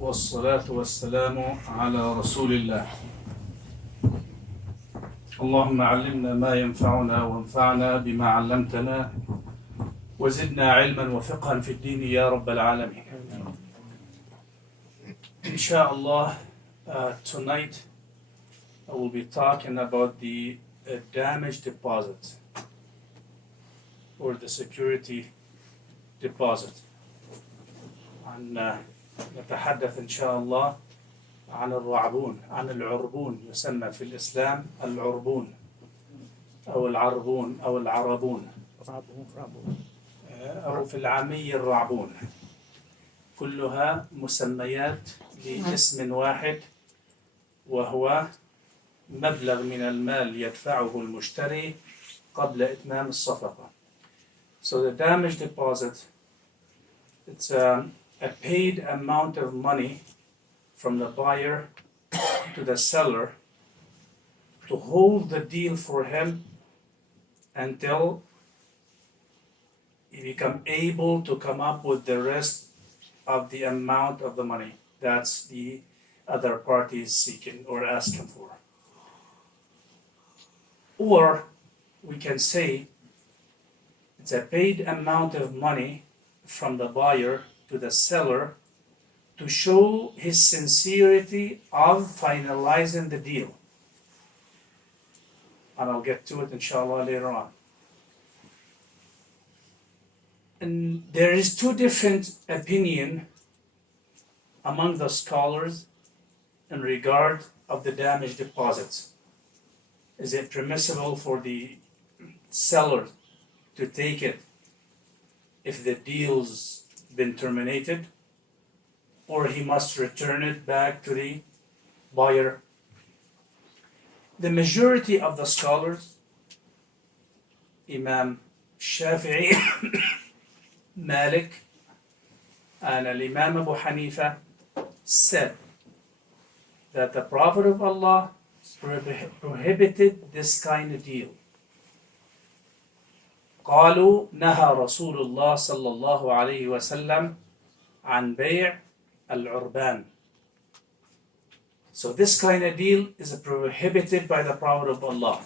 والصلاة والسلام على رسول الله. اللهم علمنا ما ينفعنا وانفعنا بما علمتنا وزدنا علما وفقها في الدين يا رب العالمين. Inshallah, tonight I will be talking about the damage deposit or the security deposit. نتحدث إن شاء الله عن العربون يسمى في الإسلام العربون أو العربون أو العربون أو في العامية الرعبون، كلها مسميات لاسم واحد وهو مبلغ من المال يدفعه المشتري قبل إتمام الصفقة. So the damage deposit, it's a paid amount of money from the buyer to the seller to hold the deal for him until he becomes able to come up with the rest of the amount of the money that's the other party is seeking or asking for. Or we can say it's a paid amount of money from the buyer to the seller to show his sincerity of finalizing the deal. And I'll get to it inshallah later on. And there is two different opinions among the scholars in regard of the damage deposits. Is it permissible for the seller to take it if the deal's been terminated, or he must return it back to the buyer? The majority of the scholars, Imam Shafi'i, Malik, and Imam Abu Hanifa said that the Prophet of Allah prohibited this kind of deal. قالوا نهى رسول الله صلى الله عليه وسلم عن بيع العربان. So this kind of deal is prohibited by the Prophet of Allah.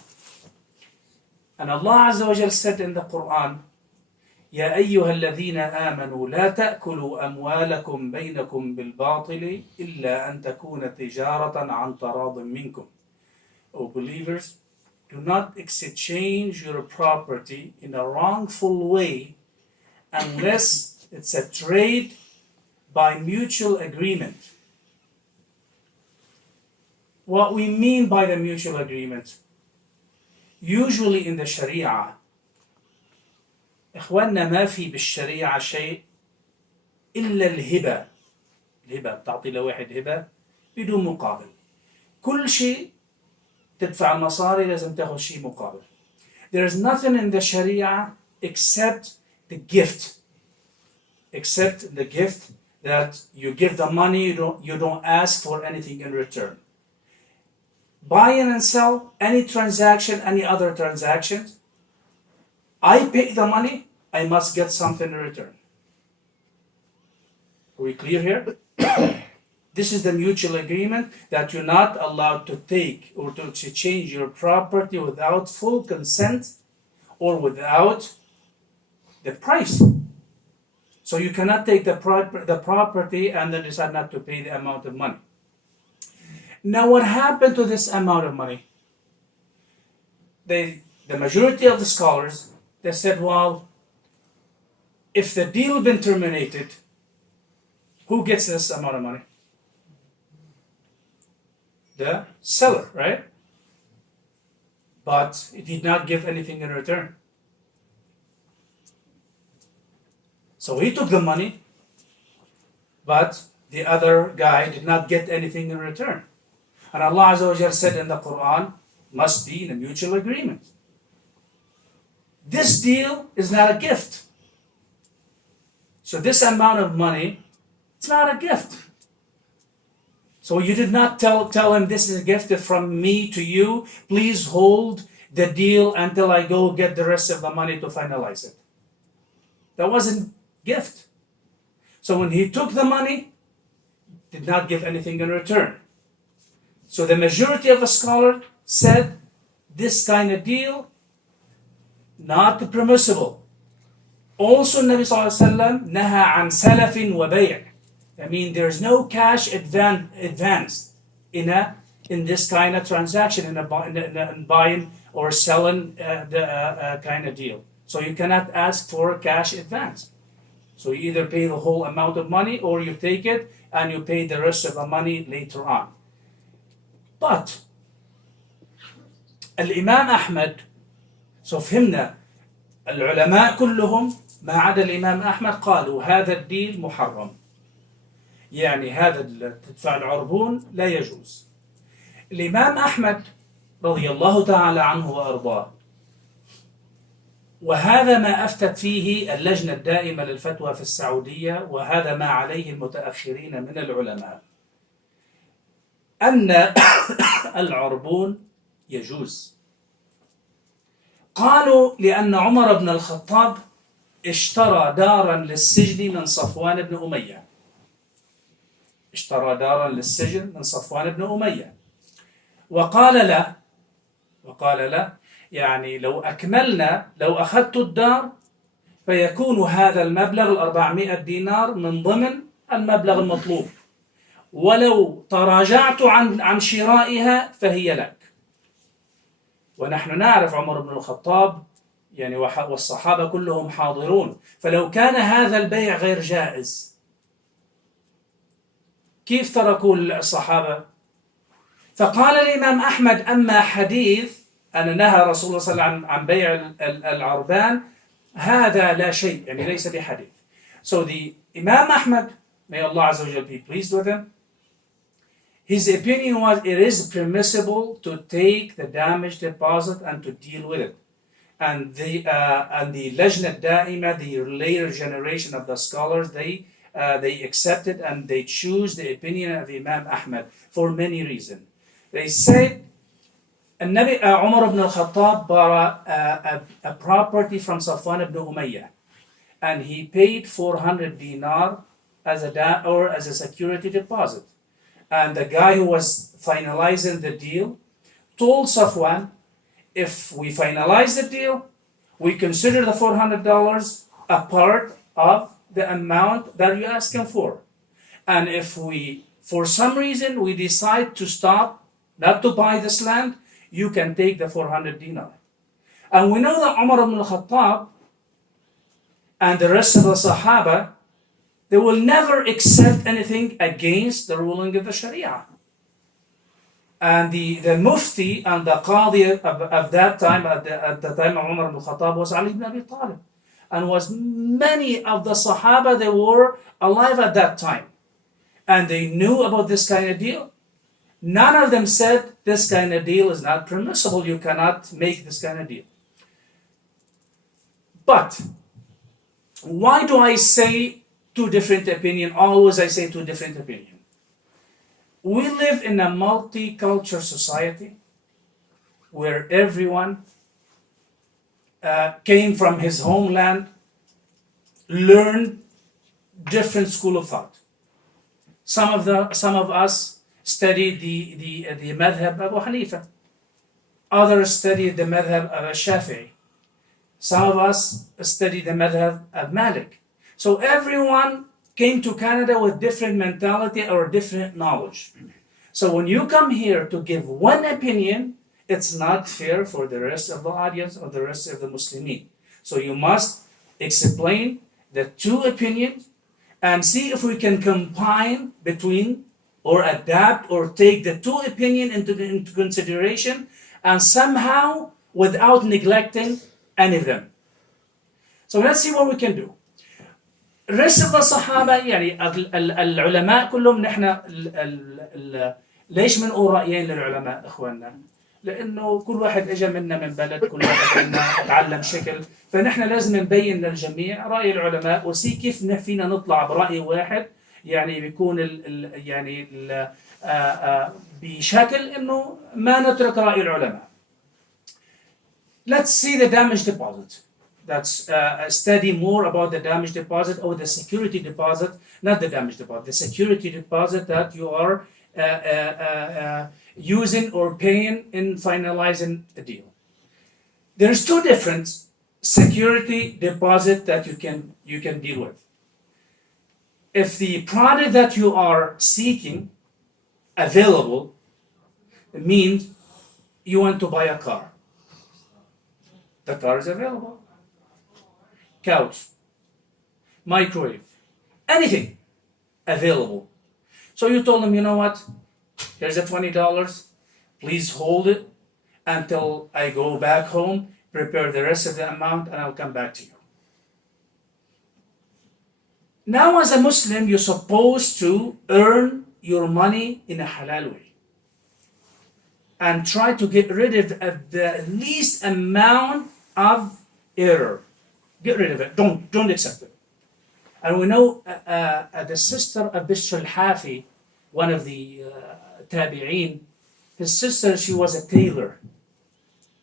And Allah Azza wa Jal said in the Quran, يا أيها الذين آمنوا لا تأكلوا أموالكم بينكم بالباطل إلا أن تكون تجارة عن تراض منكم. O believers, do not exchange your property in a wrongful way unless it's a trade by mutual agreement. What we mean by the mutual agreement, usually in the Sharia, إخواننا ما في بالشريعة شيء إلا الهبة. الهبة بتعطي لواحد هبة بدون مقابل. كل شيء تدفع المصاري لازم تاخذ شيء مقابل. There is nothing in the Sharia except the gift. Except the gift that you give the money, you don't ask for anything in return. Buying and sell, any transaction, any other transactions, I pay the money, I must get something in return. Are we clear here? This is the mutual agreement that you're not allowed to take or to exchange your property without full consent or without the price. So you cannot take the property and then decide not to pay the amount of money. Now what happened to this amount of money? The majority of the scholars, they said, well, if the deal been terminated, who gets this amount of money? The seller, right? But he did not give anything in return. So he took the money, but the other guy did not get anything in return. And Allah Azza wa Jal said in the Quran, must be in a mutual agreement. This deal is not a gift. So this amount of money, it's not a gift. So you did not tell him this is a gift from me to you. Please hold the deal until I go get the rest of the money to finalize it. That wasn't gift. So when he took the money, did not give anything in return. So the majority of the scholars said this kind of deal not permissible. Also, Nabi sallallahu alaihi wasallam naha an salafin wa bay'. I mean, there's no cash advance in this kind of transaction, in buying or selling the kind of deal. So you cannot ask for cash advance. So you either pay the whole amount of money or you take it and you pay the rest of the money later on. But الإمام أحمد, so فهمنا العلماء كلهم ما عدا الإمام أحمد قالوا هذا الديل محرم. يعني هذا تدفع العربون لا يجوز. الإمام أحمد رضي الله تعالى عنه وأرضاه، وهذا ما أفتت فيه اللجنة الدائمة للفتوى في السعودية، وهذا ما عليه المتأخرين من العلماء، أن العربون يجوز. قالوا لأن عمر بن الخطاب اشترى دارا للسجن من صفوان بن أمية. اشترى دارا للسجن من صفوان بن أمية، وقال له يعني لو أكملنا، لو أخذت الدار فيكون هذا المبلغ 400 دينار من ضمن المبلغ المطلوب، ولو تراجعت عن شرائها فهي لك. ونحن نعرف عمر بن الخطاب يعني والصحابة كلهم حاضرون، فلو كان هذا البيع غير جائز كيف تركوا الصحابة؟ فقال الإمام أحمد أما حديث أن نهى رسول الله صلى الله عليه وسلم عن بيع العربان هذا لا شيء، يعني ليس بحديث. So the Imam Ahmad, may Allah Azza wa Jal be pleased with him, his opinion was it is permissible to take the damage deposit and to deal with it. And the Lajna Da'ima, the later generation of the scholars, they accepted and they choose the opinion of Imam Ahmad for many reasons. They said Umar ibn al-Khattab bought a property from Safwan ibn Umayyah, and he paid 400 dinar as a security deposit. And the guy who was finalizing the deal told Safwan, if we finalize the deal, we consider the $400 a part of the amount that you're asking for. And if we, for some reason, we decide to stop, not to buy this land, you can take the 400 dinar. And we know that Umar ibn al-Khattab and the rest of the Sahaba, they will never accept anything against the ruling of the Sharia. And the Mufti and the Qadi of that time, at the time of Umar ibn al-Khattab, was Ali ibn Abi Talib. And was many of the Sahaba, they were alive at that time. And they knew about this kind of deal. None of them said this kind of deal is not permissible. You cannot make this kind of deal. But why do I say two different opinions? Always I say two different opinions. We live in a multicultural society where everyone came from his homeland, learned different school of thought. Some of us studied the madhab of Abu Hanifa. Others studied the madhab of Shafi'i. Some of us studied the madhab of Malik. So everyone came to Canada with different mentality or different knowledge. So when you come here to give one opinion, it's not fair for the rest of the audience or the rest of the Muslimin. So you must explain the two opinions and see if we can combine between or adapt or take the two opinions into consideration and somehow without neglecting any of them. So let's see what we can do. Rest of the Sahaba, يعني العلماء كلهم نحن ليش بنقول رأيين للعلماء إخواننا؟ لأنه كل واحد إجا منا من بلد، كل واحد منا تعلم شكل، فنحن لازم نبين للجميع رأي العلماء وسي كيف فينا نطلع برأي واحد، يعني بيكون بشكل إنه ما نترك رأي العلماء. Let's see the damage deposit. that's study more about the damage deposit or the security deposit, not the damage deposit, the security deposit that you are using or paying in finalizing the deal. There's two different security deposit that you can deal with. If the product that you are seeking available, it means you want to buy a car. The car is available. Couch, microwave, anything available. So you told them, you know what? Here's the $20. Please hold it until I go back home, prepare the rest of the amount, and I'll come back to you. Now, as a Muslim, you're supposed to earn your money in a halal way and try to get rid of the least amount of error. Get rid of it. Don't accept it. And we know the sister of Bishr al-Hafi, one of the tabi'een, his sister, she was a tailor.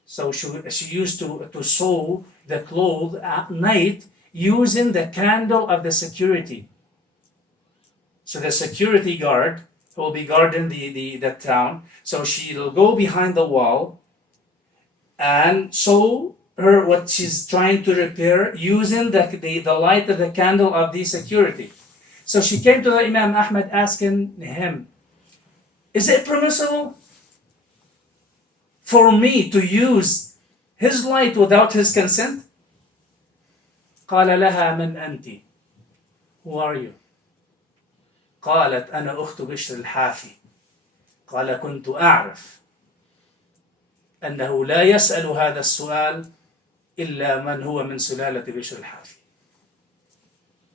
So she used to sew the clothes at night using the candle of the security. So the security guard will be guarding the town. So she'll go behind the wall and sew her what she's trying to repair using the light of the candle of the security. So she came to the Imam Ahmad asking him, is it permissible for me to use his light without his consent? قال لها من أنت? Who are you? قالت أنا أخت بشر الحافي. قال كنت أعرف أنه لا يسأل هذا السؤال إلا من هو من سلالة بشر الحافي.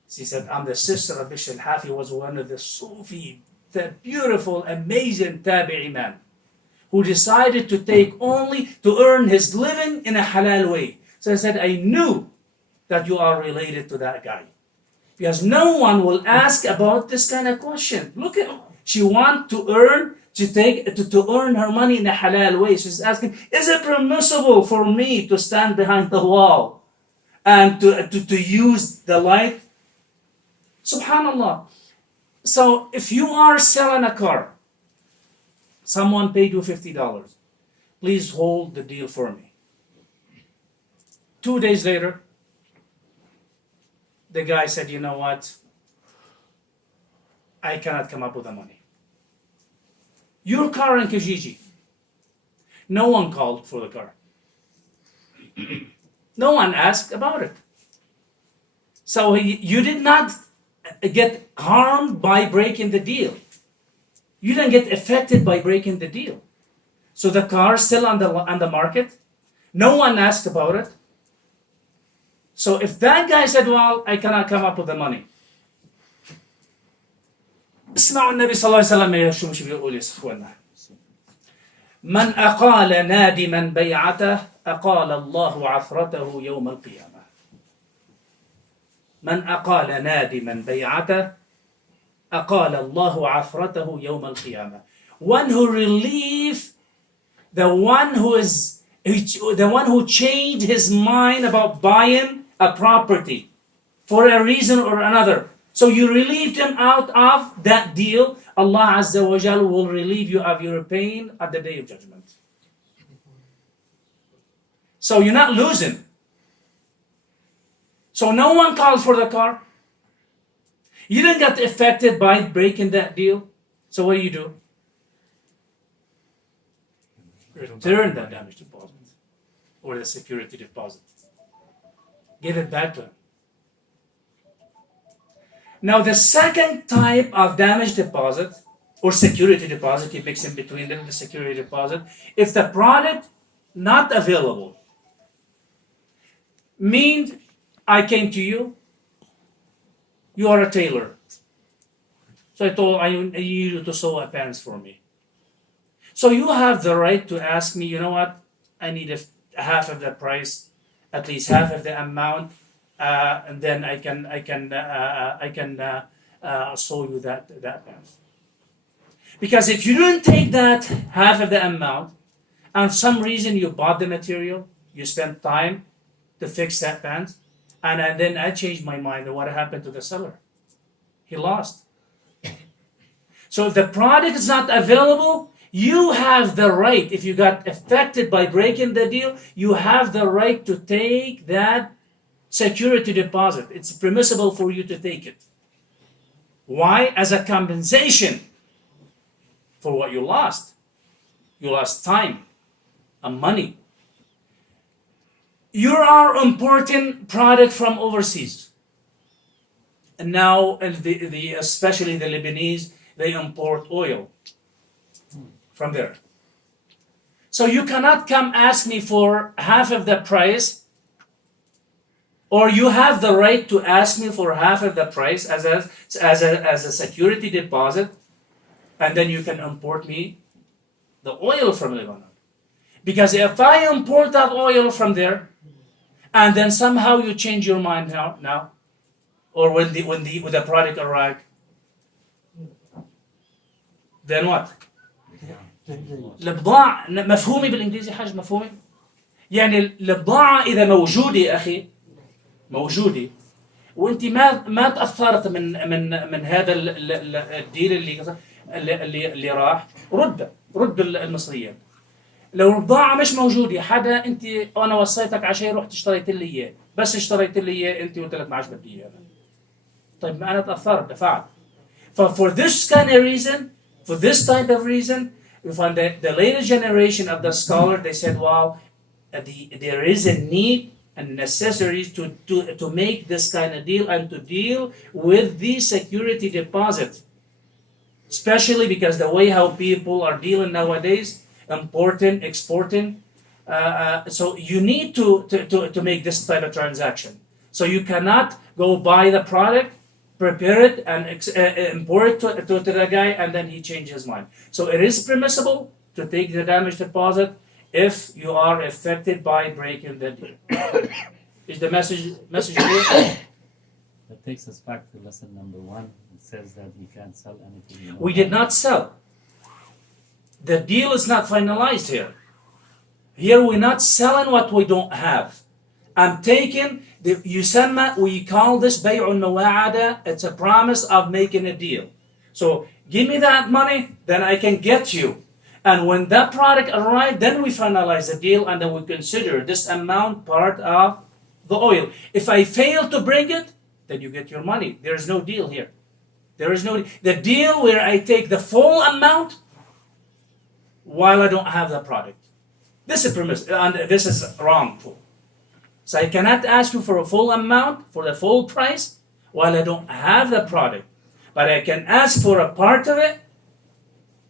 She said, I'm the sister of Bishr al-Hafi, was one of the Sufi, the beautiful, amazing tabi'i man, who decided to earn his living in a halal way. So I said, I knew that you are related to that guy. Because no one will ask about this kind of question. Look at, she wants to earn her money in a halal way. She's asking, is it permissible for me to stand behind the wall and to use the light? Subhanallah. So if you are selling a car, someone paid you $50. Please hold the deal for me. 2 days later, the guy said, you know what? I cannot come up with the money. Your car in Kijiji. No one called for the car. No one asked about it. So you did not get harmed by breaking the deal. You didn't get affected by breaking the deal. So the car is still on the market. No one asked about it. So if that guy said, well, I cannot come up with the money. اسمعوا النبي صلى الله عليه وسلم شو بيقول يا اخوانا. من أقال نادما بيعته أقال الله عثرته يوم القيامة. من أقال نادما بيعته أقال الله عثرته يوم القيامة. One who relieved the one who changed his mind about buying a property for a reason or another. So you relieved him out of that deal. Allah Azza wa Jal will relieve you of your pain at the day of judgment. So you're not losing. So no one called for the car. You didn't get affected by breaking that deal. So what do? Return that damage deposit or the security deposit. Give it back to him. Now the second type of damage deposit or security deposit, you mix in between them, the security deposit, if the product not available, means I came to you, you are a tailor. So I told I need you to sew a pants for me. So you have the right to ask me, you know what, I need half of the price, at least half of the amount, and then I can sew you that pants. Because if you didn't take that half of the amount, and for some reason you bought the material, you spent time, to fix that pants, and then I changed my mind. And what happened to the seller? He lost. So if the product is not available, you have the right, if you got affected by breaking the deal, you have the right to take that security deposit. It's permissible for you to take it. Why? As a compensation for what you lost. You lost time and money. You are importing product from overseas. And now, especially the Lebanese, they import oil from there. So you cannot come ask me for half of the price, or you have the right to ask me for half of the price as a security deposit, and then you can import me the oil from Lebanon. Because if I import that oil from there, and then somehow you change your mind now, or when the product arrived, then what? البضاعة مفهومي بالإنجليزي حاجة مفهومي؟ يعني البضاعة إذا موجودة يا أخي موجودة وأنت ما تأثرت من هذا الديل اللي راح رد المصريات. لو البضاعة مش موجودة حدا أنت أنا وصيتك عشان رحت اشتريت لي إياه بس اشتريت لي إياه أنت قلت لك ما عجبك إياه. طيب ما أنا تأثرت دفعت. For this kind of reason, for this type of reason, we find that the later generation of the scholar, they said, well, there is a need and necessary to make this kind of deal and to deal with the security deposit. Especially because the way how people are dealing nowadays, importing, exporting. So you need to make this type of transaction. So you cannot go buy the product, prepare it, and import it to the guy, and then he changes his mind. So it is permissible to take the damage deposit if you are affected by breaking the deal. Is the message clear? That takes us back to lesson number 1. It says that you can't sell anything. We did not sell. The deal is not finalized here. Here we're not selling what we don't have. I'm taking we call this بيع المواعدة. It's a promise of making a deal. So give me that money, then I can get you. And when that product arrives, then we finalize the deal, and then we consider this amount part of the oil. If I fail to bring it, then you get your money. There is no deal here. There is no the deal where I take the full amount while I don't have the product. This is permissible, and this is wrongful. So I cannot ask you for a full amount, for the full price, while I don't have the product. But I can ask for a part of it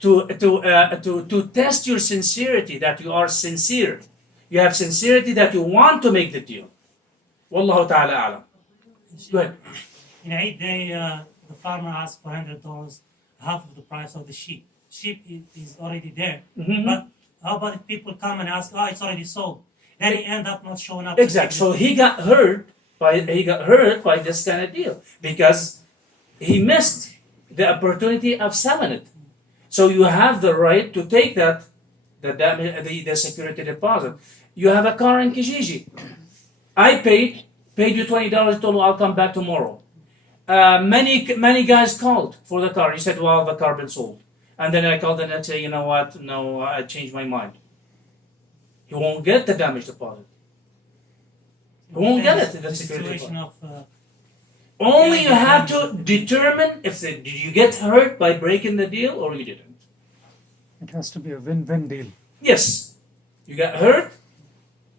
to test your sincerity, that you are sincere. You have sincerity that you want to make the deal. Wallahu ta'ala a'lam. Go ahead. In Eid Day, the farmer asked for $100, half of the price of the sheep. Sheep is already there. Mm-hmm. But how about if people come and ask, it's already sold? Then he end up not showing up. Exactly. So he got hurt by this kind of deal because he missed the opportunity of selling it. So you have the right to take the security deposit. You have a car in Kijiji. I paid you $20. Told me I'll come back tomorrow. Many guys called for the car. He said, well, the car been sold. And then I called and I said, you know what? No, I changed my mind. He won't get the damage deposit. He won't get it. The security deposit. Only you have to determine did you get hurt by breaking the deal or you didn't. It has to be a win-win deal. Yes. You got hurt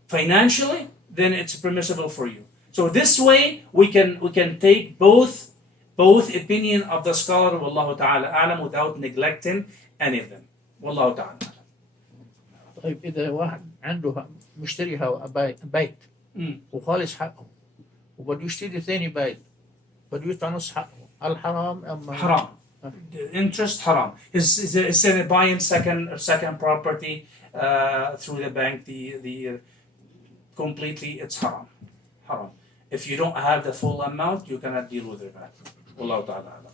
financially, then it's permissible for you. So this way we can take both opinion of the scholar, wallahu ta'ala a'lam, without neglecting any of them. Wallahu ta'ala. طيب إذا واحد عنده مشتري بيت وخالص حقه وبده يشتري ثاني بيت بده يدفع نص حقه هل حرام أم حرام. The interest haram. Is buying second property through the bank, the completely it's haram. If you don't have the full amount, you cannot deal with it. Wallahu ta'ala.